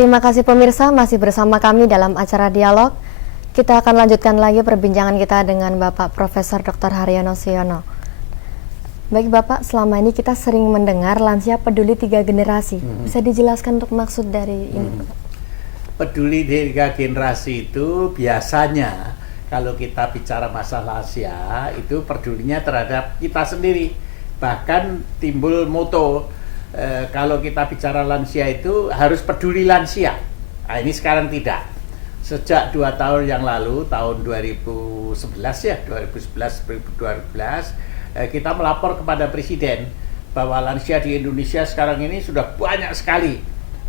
Terima kasih pemirsa, masih bersama kami dalam acara dialog. Kita akan lanjutkan lagi perbincangan kita dengan Bapak Profesor Dr. Haryono Suyono. Baik Bapak, selama ini kita sering mendengar lansia peduli 3 generasi. Bisa dijelaskan untuk maksud dari ini Bapak? Peduli 3 generasi itu biasanya kalau kita bicara masalah lansia itu pedulinya terhadap kita sendiri. Bahkan timbul moto kalau kita bicara lansia itu harus peduli lansia. Nah, ini sekarang tidak. Sejak 2 tahun yang lalu, tahun 2011 ya, 2011-2012, kita melapor kepada Presiden bahwa lansia di Indonesia sekarang ini sudah banyak sekali.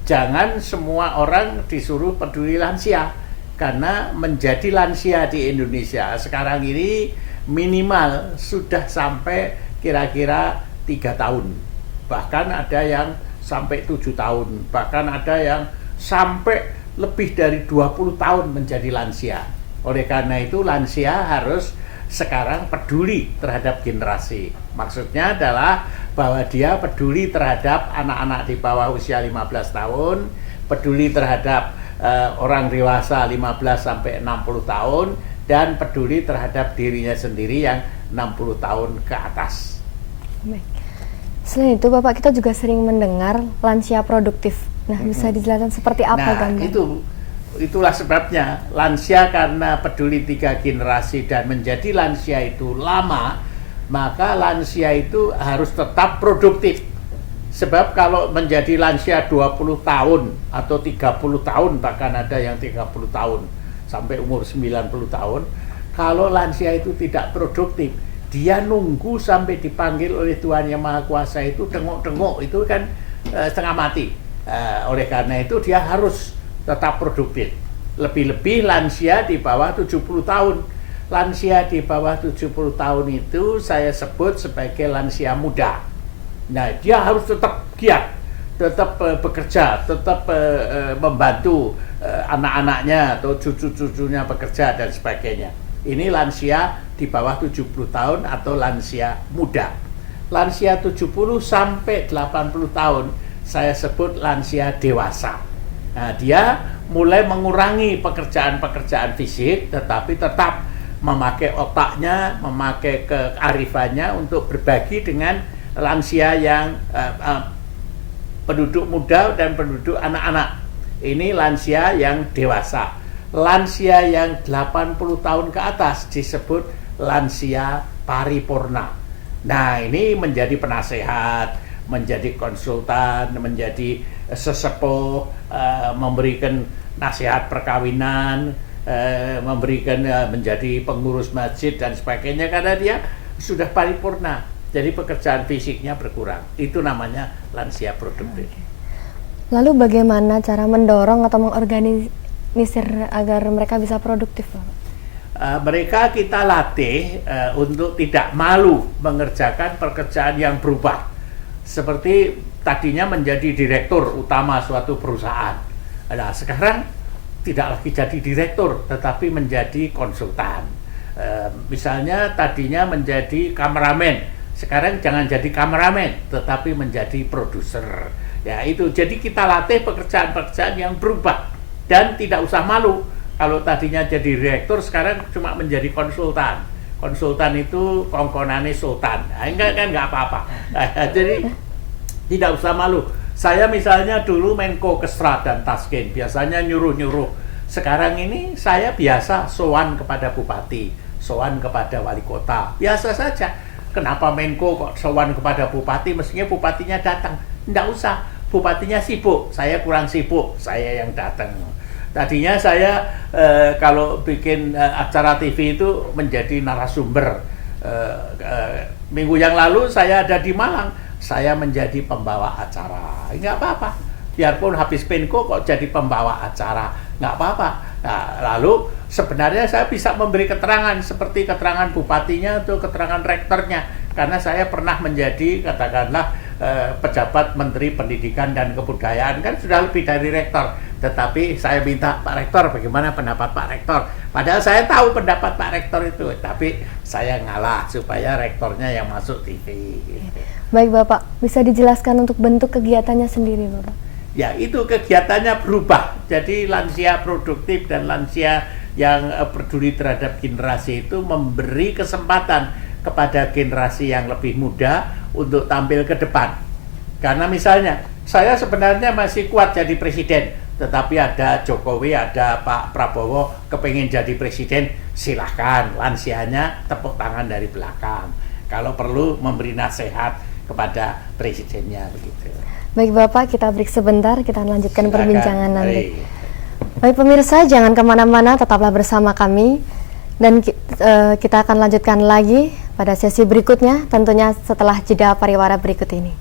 Jangan semua orang disuruh peduli lansia, karena menjadi lansia di Indonesia sekarang ini minimal sudah sampai kira-kira 3 tahun. Bahkan ada yang sampai 7 tahun, bahkan ada yang sampai lebih dari 20 tahun menjadi lansia. Oleh karena itu lansia harus sekarang peduli terhadap generasi. Maksudnya adalah bahwa dia peduli terhadap anak-anak di bawah usia 15 tahun, peduli terhadap orang dewasa 15 sampai 60 tahun, dan peduli terhadap dirinya sendiri yang 60 tahun ke atas. Baik. Selain itu Bapak, kita juga sering mendengar lansia produktif. Nah, bisa dijelaskan seperti apa gambarnya? Itulah sebabnya lansia karena peduli 3 generasi dan menjadi lansia itu lama, maka lansia itu harus tetap produktif. Sebab kalau menjadi lansia 20 tahun atau 30 tahun, bahkan ada yang 30 tahun sampai umur 90 tahun, kalau lansia itu tidak produktif, dia nunggu sampai dipanggil oleh Tuhan Yang Maha Kuasa itu tengok-tengok itu kan setengah mati. Oleh karena itu dia harus tetap produktif. Lebih-lebih lansia di bawah 70 tahun. Lansia di bawah 70 tahun itu saya sebut sebagai lansia muda. Nah, dia harus tetap giat, tetap bekerja, tetap membantu anak-anaknya atau cucu-cucunya bekerja dan sebagainya. Ini lansia di bawah 70 tahun atau lansia muda. Lansia 70 sampai 80 tahun saya sebut lansia dewasa. Nah, dia mulai mengurangi pekerjaan-pekerjaan fisik, tetapi tetap memakai otaknya, memakai kearifannya untuk berbagi dengan lansia yang penduduk muda dan penduduk anak-anak. Ini lansia yang dewasa. Lansia yang 80 tahun ke atas disebut lansia paripurna. Nah, ini menjadi penasehat, menjadi konsultan, menjadi sesepuh, memberikan nasihat perkawinan, memberikan menjadi pengurus masjid dan sebagainya, karena dia sudah paripurna. Jadi pekerjaan fisiknya berkurang. Itu namanya lansia produktif. Lalu bagaimana cara mendorong atau mengorganisir agar mereka bisa produktif, Pak? Mereka kita latih untuk tidak malu mengerjakan pekerjaan yang berubah. Seperti tadinya menjadi direktur utama suatu perusahaan. Nah, sekarang tidak lagi jadi direktur, tetapi menjadi konsultan. Misalnya tadinya menjadi kameramen, sekarang jangan jadi kameramen, tetapi menjadi produser. Ya itu, jadi kita latih pekerjaan-pekerjaan yang berubah dan tidak usah malu. Kalau tadinya jadi direktur, sekarang cuma menjadi konsultan. Konsultan itu kongkonane sultan. Nah, enggak apa-apa. Jadi tidak usah malu. Saya misalnya dulu Menko Kesra dan Taskin, biasanya nyuruh-nyuruh. Sekarang ini saya biasa sowan kepada bupati, sowan kepada wali kota. Biasa saja. Kenapa Menko kok sowan kepada bupati? Mestinya bupatinya datang. Enggak usah. Bupatinya sibuk, saya kurang sibuk, saya yang datang. Tadinya saya kalau bikin acara TV itu menjadi narasumber. Minggu yang lalu saya ada di Malang, saya menjadi pembawa acara. Nggak apa-apa, biarpun habis Menko kok jadi pembawa acara, nggak apa-apa. Nah, lalu sebenarnya saya bisa memberi keterangan seperti keterangan bupatinya atau keterangan rektornya, karena saya pernah menjadi katakanlah pejabat Menteri Pendidikan dan Kebudayaan, kan sudah lebih dari rektor. Tetapi saya minta, Pak Rektor, bagaimana pendapat Pak Rektor? Padahal saya tahu pendapat Pak Rektor itu, tapi saya ngalah supaya rektornya yang masuk TV. Baik Bapak, bisa dijelaskan untuk bentuk kegiatannya sendiri Bapak? ya itu kegiatannya berubah. Jadi lansia produktif dan lansia yang peduli terhadap generasi itu memberi kesempatan kepada generasi yang lebih muda untuk tampil ke depan. Karena misalnya saya sebenarnya masih kuat jadi presiden, tetapi ada Jokowi, ada Pak Prabowo kepengen jadi presiden, silahkan, lansianya tepuk tangan dari belakang. Kalau perlu memberi nasihat kepada presidennya begitu. Baik Bapak, kita break sebentar, kita lanjutkan Silakan. perbincangan nanti. Baik pemirsa, jangan kemana-mana, tetaplah bersama kami. Dan kita akan lanjutkan lagi pada sesi berikutnya, tentunya setelah jeda pariwara berikut ini.